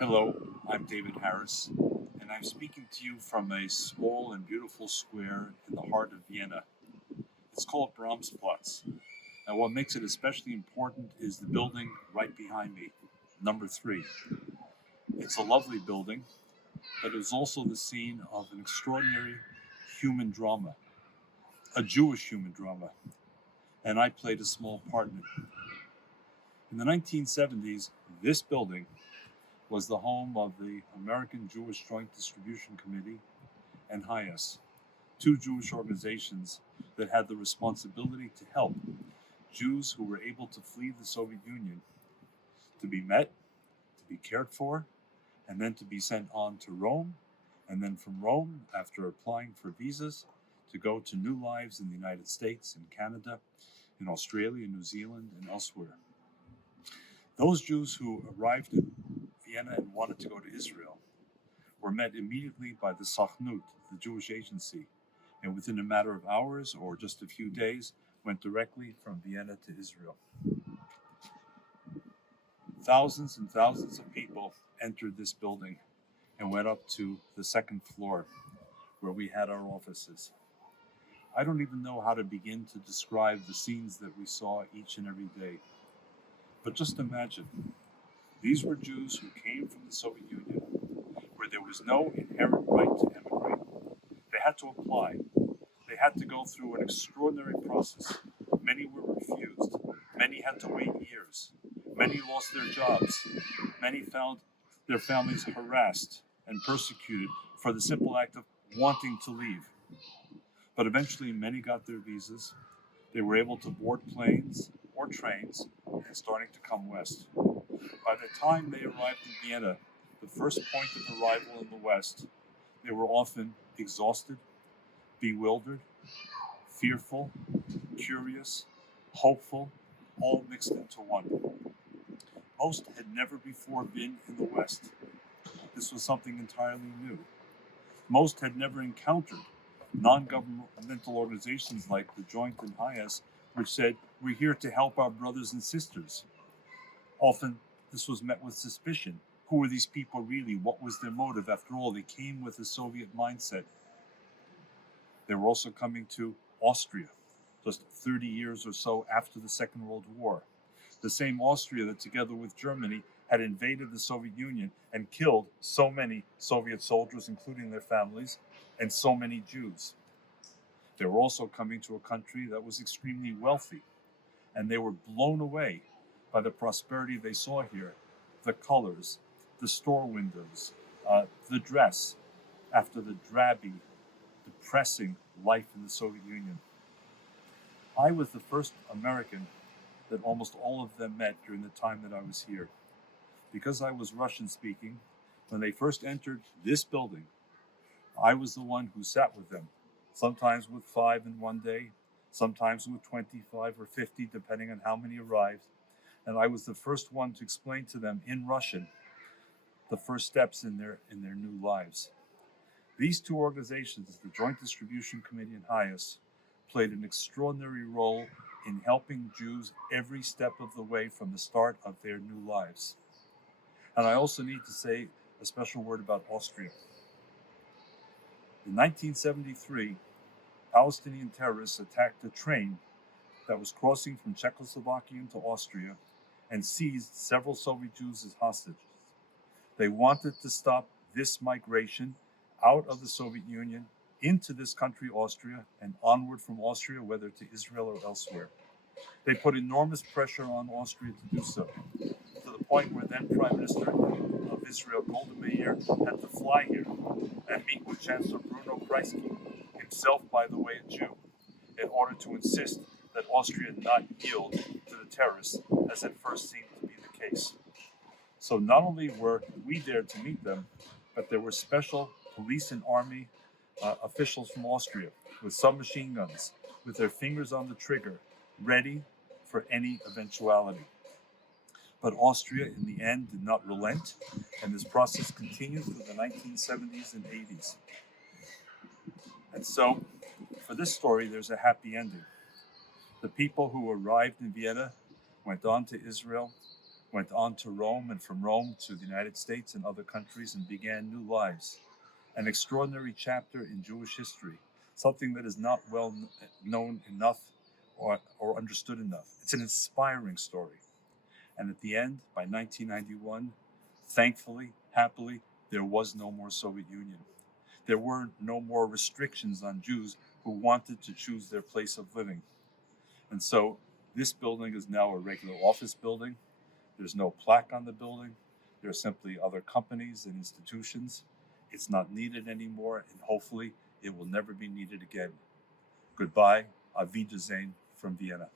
Hello, I'm David Harris, and I'm speaking to you from a small and beautiful square in the heart of Vienna. It's called Brahmsplatz, and what makes it especially important is the building right behind me, number 3. It's a lovely building, but it was also the scene of an extraordinary human drama, a Jewish human drama, and I played a small part in it. In the 1970s, this building was the home of the American Jewish Joint Distribution Committee and HIAS, two Jewish organizations that had the responsibility to help Jews who were able to flee the Soviet Union to be met, to be cared for, and then to be sent on to Rome, and then from Rome, after applying for visas, to go to new lives in the United States, in Canada, in Australia, New Zealand, and elsewhere. Those Jews who arrived in Vienna and wanted to go to Israel were met immediately by the Sachnut, the Jewish agency, and within a matter of hours or just a few days went directly from Vienna to Israel. Thousands and thousands of people entered this building and went up to the second floor where we had our offices. I don't even know how to begin to describe the scenes that we saw each and every day. But just imagine, these were Jews who came from the Soviet Union, where there was no inherent right to emigrate. They had to apply. They had to go through an extraordinary process. Many were refused. Many had to wait years. Many lost their jobs. Many found their families harassed and persecuted for the simple act of wanting to leave. But eventually, many got their visas. They were able to board planes or trains and starting to come west. By the time they arrived in Vienna, the first point of arrival in the West, they were often exhausted, bewildered, fearful, curious, hopeful, all mixed into one. Most had never before been in the West. This was something entirely new. Most had never encountered non-governmental organizations like the Joint and HIAS, which said, "We're here to help our brothers and sisters." Often, this was met with suspicion. Who were these people really? What was their motive? After all, they came with a Soviet mindset. They were also coming to Austria, just 30 years or so after the Second World War. The same Austria that, together with Germany, had invaded the Soviet Union and killed so many Soviet soldiers, including their families, and so many Jews. They were also coming to a country that was extremely wealthy, and they were blown away by the prosperity they saw here, the colors, the store windows, the dress, after the drabby, depressing life in the Soviet Union. I was the first American that almost all of them met during the time that I was here. Because I was Russian speaking, when they first entered this building, I was the one who sat with them, sometimes with 5 in one day, sometimes with 25 or 50, depending on how many arrived. And I was the first one to explain to them in Russian the first steps in their new lives. These two organizations, the Joint Distribution Committee and HIAS, played an extraordinary role in helping Jews every step of the way from the start of their new lives. And I also need to say a special word about Austria. In 1973, Palestinian terrorists attacked a train that was crossing from Czechoslovakia into Austria and seized several Soviet Jews as hostages. They wanted to stop this migration out of the Soviet Union into this country, Austria, and onward from Austria, whether to Israel or elsewhere. They put enormous pressure on Austria to do so, to the point where then Prime Minister of Israel, Golda Meir, had to fly here and meet with Chancellor Bruno Kreisky, himself, by the way, a Jew, in order to insist that Austria not yield to the terrorists, as at first seemed to be the case. So not only were we there to meet them, but there were special police and army officials from Austria with submachine guns, with their fingers on the trigger, ready for any eventuality. But Austria, in the end, did not relent, and this process continued through the 1970s and 80s. And so, for this story, there's a happy ending. The people who arrived in Vienna went on to Israel, went on to Rome, and from Rome to the United States and other countries, and began new lives. An extraordinary chapter in Jewish history, something that is not well known enough or understood enough. It's an inspiring story. And at the end, by 1991, thankfully, happily, there was no more Soviet Union. There were no more restrictions on Jews who wanted to choose their place of living. And so this building is now a regular office building. There's no plaque on the building. There are simply other companies and institutions. It's not needed anymore, and hopefully it will never be needed again. Goodbye, Auf Wiedersehen from Vienna.